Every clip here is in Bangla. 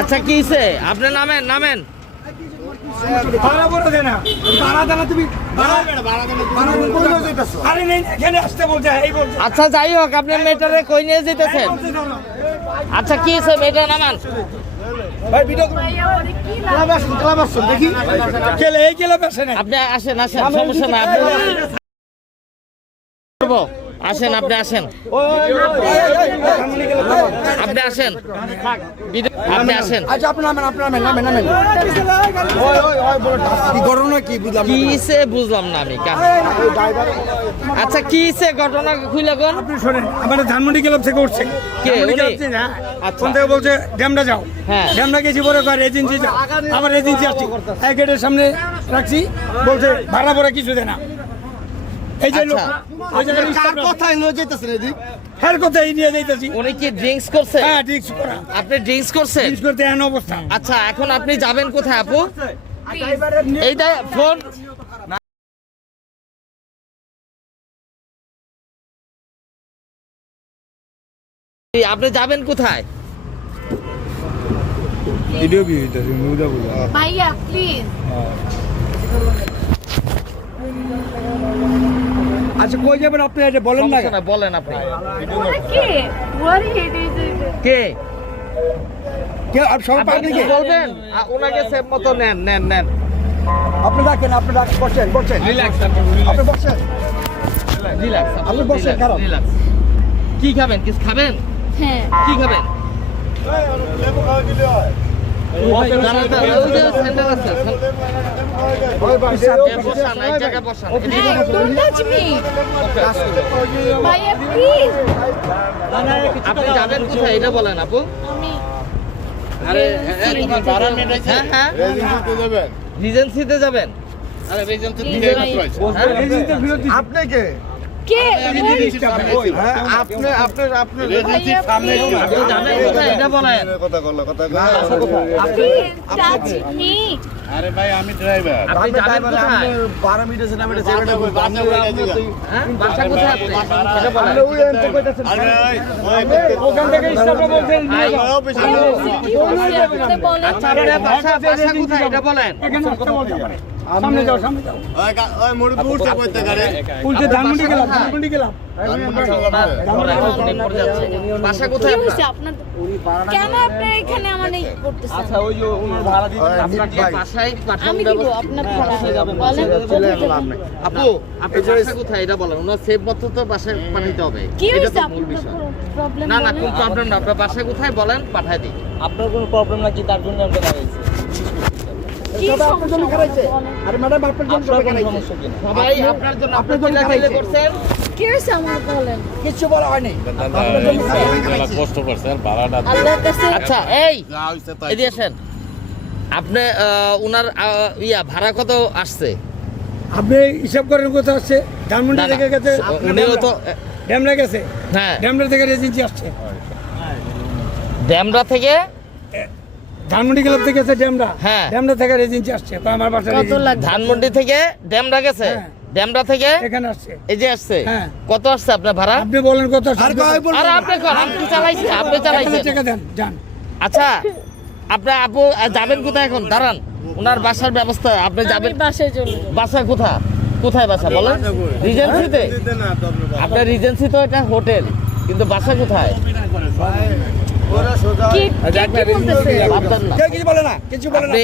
আচ্ছা কি হইছে? আপনি নামেন নামেন। আচ্ছা যাই হোক, আপনি মেয়েটারে কই নিয়ে যেতেছেন? আচ্ছা কি হয়েছে? মেয়েটা নামান। আপনি আসেন আসেন, সমস্যা না। আসেন আপনি আসেন, আপনি আসেন, আপনি আসেন। আচ্ছা আপনি নামেন, আপনি নামেন, নামেন, নামেন। ঘটনা কি বুঝলাম? কি হইছে বুঝলাম না আমি। আচ্ছা কি হইছে ঘটনা খুলে কোন? আপনি শোনেন, আমাদের ধানমন্ডি ক্লাব থেকে উঠছে। কে উনি? কোন থেকে বলছে ড্যামরা যাও। হ্যাঁ ড্যামরা গেছি পরে এজেন্সি যাও। আবার এজেন্সি আসছি, এক গেটের সামনে রাখছি, বলছে ভাড়া পরে কিছু দেয় না। এই যে লোক কোথায় নিয়ে যেতেছেন? হ্যাঁ কোথায় নিয়ে যাইতেছি। উনি কি ড্রিঙ্কস করছে? হ্যাঁ ড্রিঙ্কস করা। আপনি ড্রিঙ্কস করছেন? ড্রিঙ্কস করতে এমন অবস্থা। আচ্ছা এখন আপনি যাবেন কোথায় আপু? এইটা ফোন। আপনি যাবেন কোথায়? ভিডিও ভিউ হইতাছে মুদা বুঝা। ভাইয়া প্লিজ। আচ্ছা কই যাবেন আপনি? এটা বলেন না। সমস্যা নাই, বলেন আপনি। কে? What he did? কে কে আপনি সবাই আপনি পারেন কিছু কি? বলবেন? ওনাকে সেভ মতো নেন নেন নেন। আপনি ডাকেন, আপনি ডাকেন, বসেন বসেন। রিল্যাক্স আপনি বসেন। রিল্যাক্স আপনি বসেন, খারাপ। রিল্যাক্স। কি খাবেন? কিছু খাবেন? হ্যাঁ। কি খাবেন? দাঁড়ান, দাঁড়ান, ওই যে সেন্টার আছে। বসান, এক জায়গায় বসান। Hey, don't touch me. ভাইয়া প্লিজ। আপনি যাবেন কোথায় এটা বলেন আপু। আমি হ্যাঁ হ্যাঁ রিজেন্সিতে যাবেন। আপনি কে? কে? আপনি যাবেন কোথায় এটা বলেন। Please touch me. আরে ভাই আমি ড্রাইভার। আপনি যাবেন কোথায়? 12 মিনিট আছে না, আমি জায়গাটা বলবো। হ্যাঁ বাসা কোথায় আপনি এটা বলেন। ওখান থেকে স্টাফরা বলছেন আচ্ছা আপনার বাসা কোথায় এটা বলেন। এখানে আসতে বলতে পারে। সামনে যাও, সামনে যাও। ওই মুরব্বি উঠছে কইতে গাড়ি। উল্টে ধানমন্ডি গেলাম, ধানমন্ডি গেলাম। বাসা কোথায় আপনার? আপনার কেন আপনি এখানে আমার এই করতেছেন? আচ্ছা ওই যে ওনার ভাড়া দিতে আপনাকে বাসায় পাঠানোর আমি দিব ব্যবস্থা। আপনার ভাড়া বলেন। আপু আপনি বাসা কোথায় এটা বলেন। ওনার সেভ মতো তো বাসায় পাঠাতে হবে। কি এটা হইছে তো মূল আপনার বিষয়। প্রবলেম? না না কোনো প্রবলেম না। আপনার বাসা কোথায় বলেন, পাঠায় দিই। আপনার কোনো প্রবলেম নাকি তার জন্য আমরা দাঁড়াইছি। কি আপনার জন্য খারাইছে। আরে ম্যাডাম আপনার জন্য আপনার সবাই কোনো খারাইছে। সমস্যা কিনা? সবাই আপনার জন্য আপনি চিল্লাচিল্লি করছেন। কি হইছে আমার বলেন? কিছু বলা হয়নি। কষ্ট করছেন ভাড়াটা। আল্লাহর কাছে আচ্ছা এই যা হইছে তাই। এদিকে আসেন। আপনি উনার ভাড়া কত আসছে? আপনি হিসাব করেন কোথায় আসছে? ধানমন্ডি না, না, থেকে গেছে, উনিও তো ড্যামরা গেছে। হ্যাঁ ড্যামরা থেকে এজেন্সি আসছে। ড্যামরা থেকে ধানমন্ডি ক্লাব থেকে গেছে ড্যামরা। হ্যাঁ। ড্যামরা থেকে এজেন্সি আসছে। তো আমার বাসা কত লাগবে? ধানমন্ডি থেকে ড্যামরা গেছে। হ্যাঁ। ড্যামরা থেকে এখানে আসছে। এই যে আসছে। হ্যাঁ। কত আসছে আপনার ভাড়া? আপনি বলেন কত আসছে? আর আপনি কোন আপনি চালাইছেন, আপনি চালাইছেন। টাকা দেন, যান। আচ্ছা আপনি আপু যাবেন কোথায় এখন? দাঁড়ান, ওনার বাসার ব্যবস্থা আপনি আমি যাবেন। বাসায় চলে যাব। বাসা কোথায়? কোথায় বাসা বলেন? রিজেন্সিতে? আপনার রিজেন্সি তো এটা হোটেল, কিন্তু বাসা কোথায়? কি কি বলতেছে? আপনার না। কেউ কিছু বলে না, কিছু বলে না। আপনি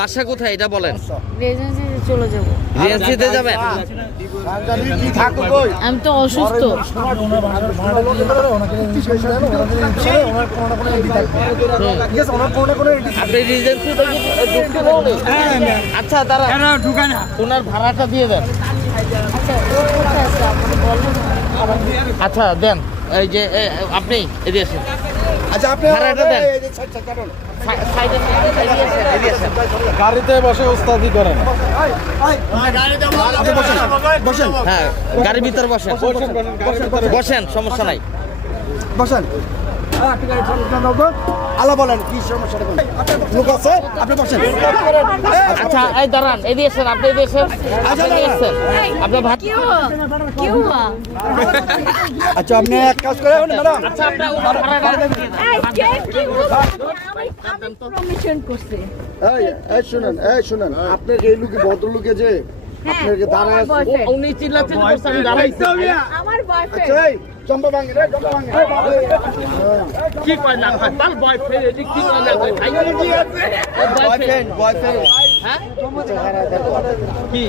বাসা কোথায় এটা বলেন। রেজেন্সিতে চলে যাব। রিজেন্সিতে যাবেন? আমি তো অসুস্থ। আপনি রিজেন্সিতে ঢুকতে পারবেন? আচ্ছা দাঁড়ান, এরা ঢুকায় না। ওনার ভাড়াটা দিয়ে দেন। আচ্ছা ও কোথায় আছে আপনি বলেন। আচ্ছা দেন। এই যে আপনি এদিকে আসেন। আচ্ছা আপনি ভাড়াটা দেন। সাইডে এদিকে আসেন। গাড়িতে বসে ওস্তাদি করেন। বসেন, হ্যাঁ গাড়ির ভিতর বসেন। বসেন সমস্যা নাই। বসেন। আলা বলেন কি সমস্যাটা বলেন লোক আছে আপনি বসেন আচ্ছা এই দাঁড়ান এদিকে এসেন আপনি এদিকে এসেন আপনি এদিকে এসেন আপনার ভাত क्यों क्यों हुआ আচ্ছা আপনি এক কাজ করে ম্যাডাম আচ্ছা আপনার ভাড়াটা क्यों আমি প্রমিশন করছি এই শুনেন আপনার এই লোকে ভদ্রলোকে যে আপনাকে দাঁড়ায় আছে উনি চিল্লাচ্ছেন করছেন আমি দাঁড়াইছি আমার বয়ফ্রেন্ড এই চম্পা ভাঙে রে চম্পা ভাঙে কি কয় না ভাই তার বয়ফ্রেন্ড এটি কি কয় না ভাই বয়ফ্রেন্ড হ্যাঁ কি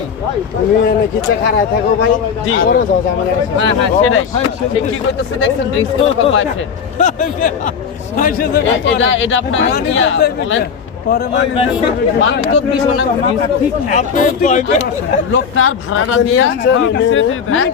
তুমি এনে কিচে খারায় থাকো ভাই জি। বড় যাও জামানা হ্যাঁ হ্যাঁ সেটাই সে কি কইতেছে দেখছেন ড্রিঙ্কস করে বয়ফ্রেন্ড এটা আপনার ইয়া বলেন বাংলাদেশ মিশনে লোকটার ভাড়াটা দিয়া হ্যাঁ